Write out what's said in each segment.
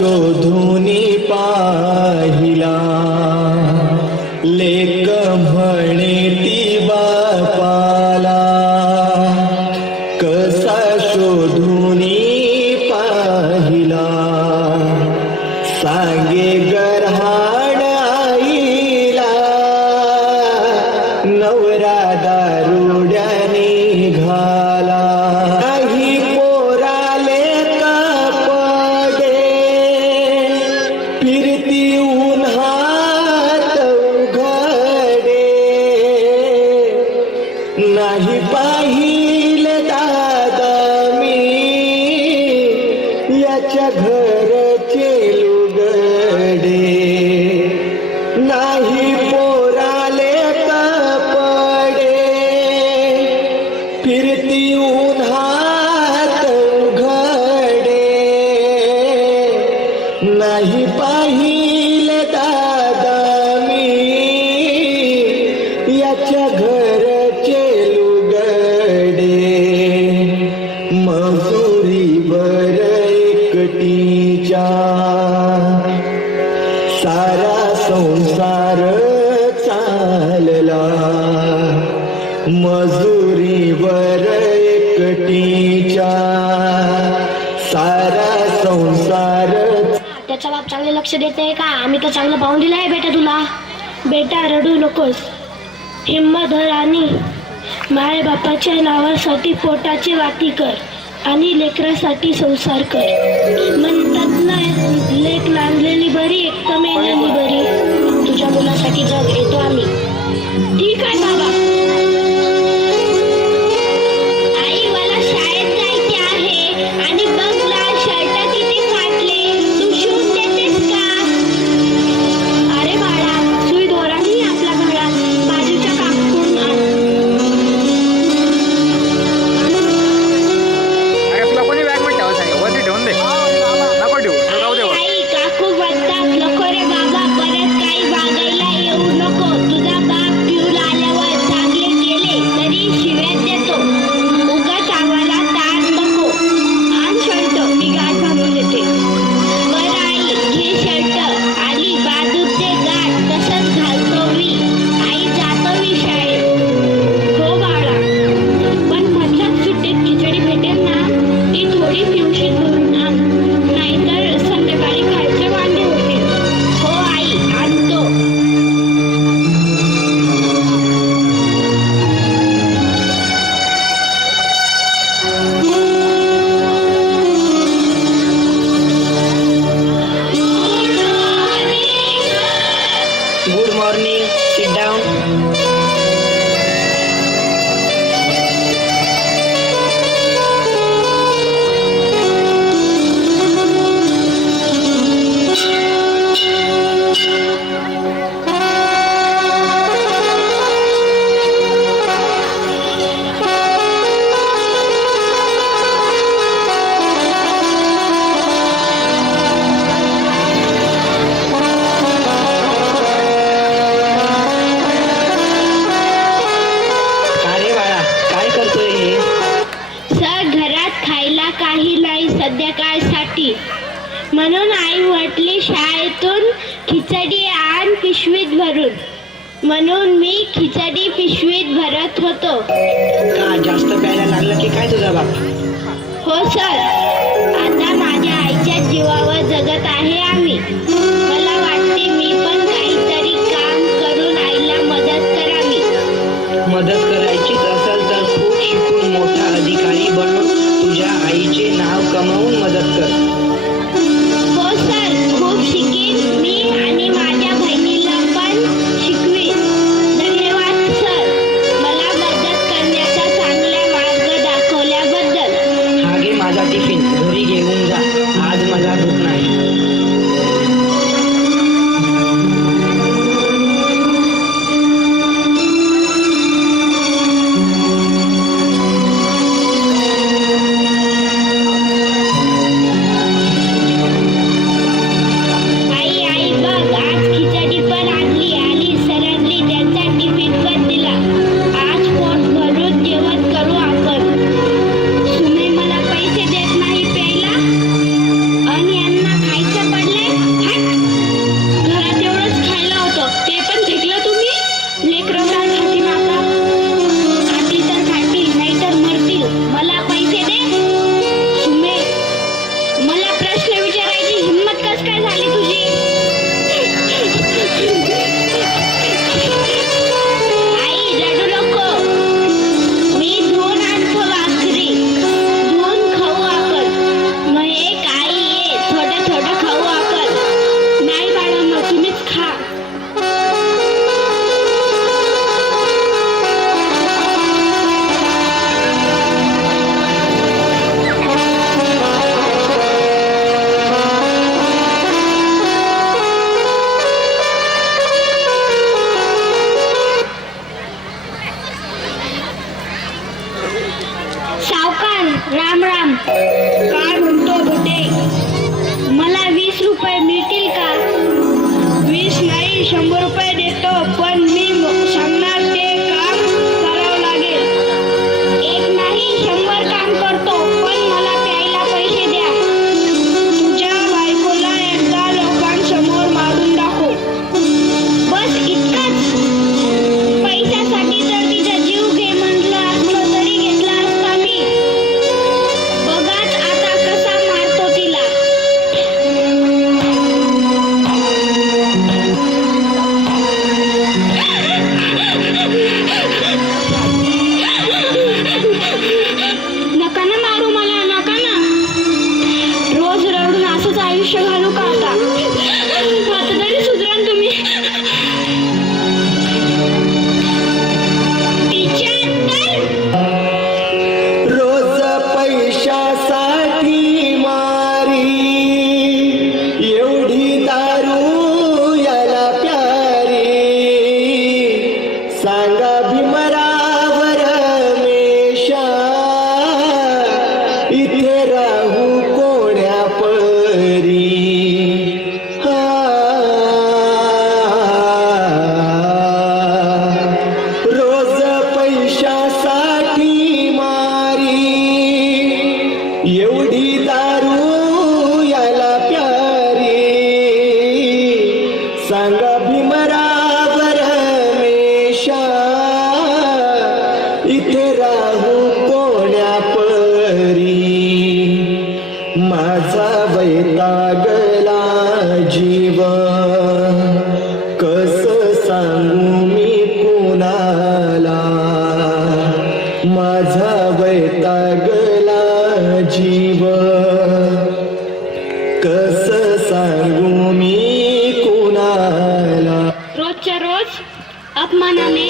शोधूनी पाहिला, लेक म्हणे ती बापाला, कसा शोधूनी पाहिला, सांगे गरहाण आईला, नवरा दारुड्याने घाला, काही पोराले कपडे, फिरती उन्हात उघडे, नाही पाहिले दादा मी याच्या घरचे लुगडे, नाही पोराले कपडे, फिरती उन्हात उघडे, नाही पाहिले दादा मी याच्या घरचे लुगडे, मजुरीवर एकटीच्या सारा संसार चालला, मजुरीवर एकटीच्या सारा संसार. त्याचा बाप चांगले लक्ष देते का? आम्ही तर चांगलं पाहून दिलं आहे बेटा तुला. बेटा रडू नकोस, हिम्मत धर आणि माय बापाच्या नावासाठी पोटाची वाटी कर आणि लेकरासाठी संसार कर. म्हणतात ना, लेक नांदलेली बरी एकटा मेलेली बरी. तुझ्या मुलासाठी जग येतो आम्ही. ठीक आहे बाबा. आई मला शाळेत जायचे आहे आणि बघ लाल शर्ट किती फाटले, तू शिवून देतेस का? अरे बाळा, सुई दोरा नाही आपल्या घरात, बाजूच्या काकून आण. तुला कोणी बॅग मध्ये ठेवा सांगितलं? वरती ठेवून दे, नको ठेवू, राहू दे. आई काकू म्हणतात नको रे बाबा, परत काही मागायला येऊ नको. तुझा बाप पिऊन आल्यावर चांगले केले तरी शिव्या देतो. उगाच आम्हाला ताण नको. आण शर्ट, मी गाठ घालून देते. बरं आई, घे शर्ट आणि बाजूचे गाठ तसंच घालतो मी. आई जातो मी शाळेत. हो बाळा, पण मधल्याच सुट्टीत खिचडी भेटेल ना? ती थोडी पिवशी करून आण, नाहीतर संध्याकाळी खायचे वांदे होतील. हो आई, आणतो. Good morning, sit down. अरे बाळा, काय करतोय हे? सर, घरात खायला काही नाही संध्याकाळसाठी, म्हणून आई म्हटली शाळेतून खिचडी आण पिशवीत भरून. म्हणून मी खिचडी पिशवीत भरत होतो. का जास्त प्यायला लागलं की काय तुझा बाप? हो सर, आता माझ्या आईच्या जीवावर जगत आहे आम्ही. मला वाटते मी पण काहीतरी काम करून आईला मदत करावी. मदत करायचीच असेल तर खूप शिकून मोठा अधिकारी बनून तुझ्या आईचे नाव कमावून मदत कर. हो सर, खूप शिकेन मी आणि माझ्या बहिणीला पण शिकवीन. धन्यवाद सर, मला मदत करण्याचा चांगला मार्ग दाखवल्याबद्दल. हा घे माझा टिफिन, घरी घेऊन जा. जीव कस सांगू मी कुणाला माझा वैतागला जीव कस सांगू मी कुणाला रोजच्या रोज अपमानाने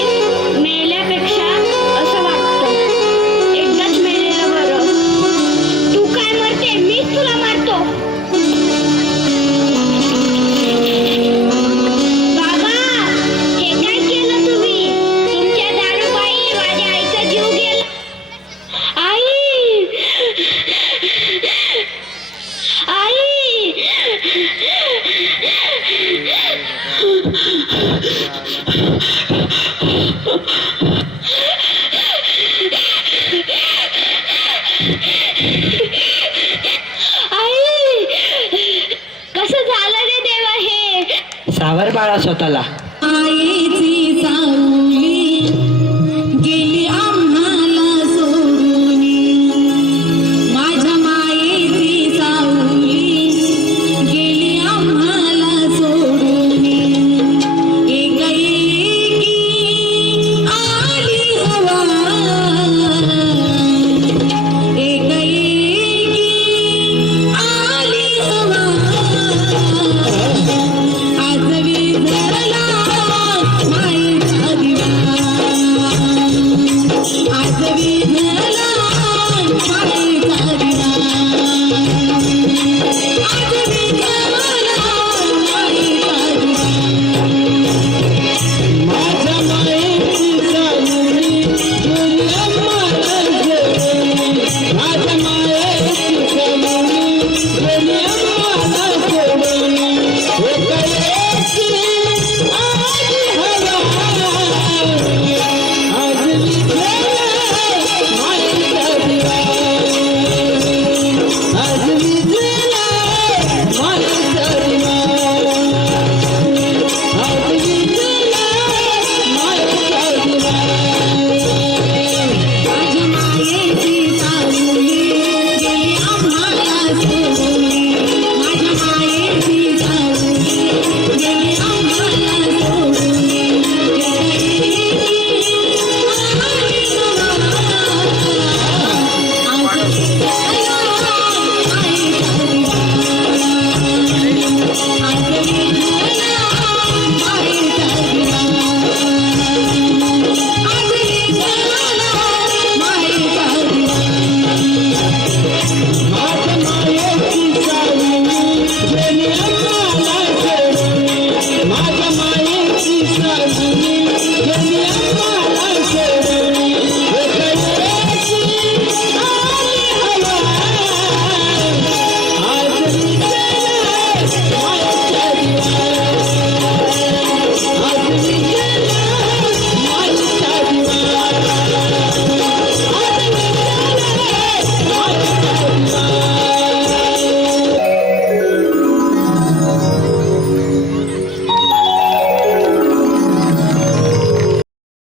मेल्यापेक्षा असं वाटतं एकदाच मेलेलं बरं. तू काय मरते, मीच तुला मारतो. बाबा, हे काय केलं तुम्ही? तुमच्या दारूपायी माझ्या आईचा जीव गेला. आई, आई. आई, कसं झालं रे देवा हे? सावर बाळा स्वतःला. आईची सावली गेली आम्हाला सोडून. माझ्या मायेची सावली गेली आम्हाला सोडून. एकाएकी आली हवा, एकाएकी आली हवा. आज विझला मायेचा दिवा, आज विझला मायेचा दिवा, आज विझला मायेचा दिवा. माझ्या मायेची सावली गेली आम्हाला सोडून. माझ्या मायेची सावली गेली आम्हाला सोडून. एकाएकी आली हवा, आज विझला मायेचा दिवा, आज विझला मायेचा दिवा, आज विझला मायेचा दिवा. माझ्या मायेची सावली गेली आम्हाला सोडून. माझ्या मायेची सावली गेली आम्हाला सोडून. एकाएकी आली हवा, आज विझला मायेचा दिवा, आज विझला मायेचा दिवा, आज विझला मायेचा दिवा. माझ्या मायेची सावली गेली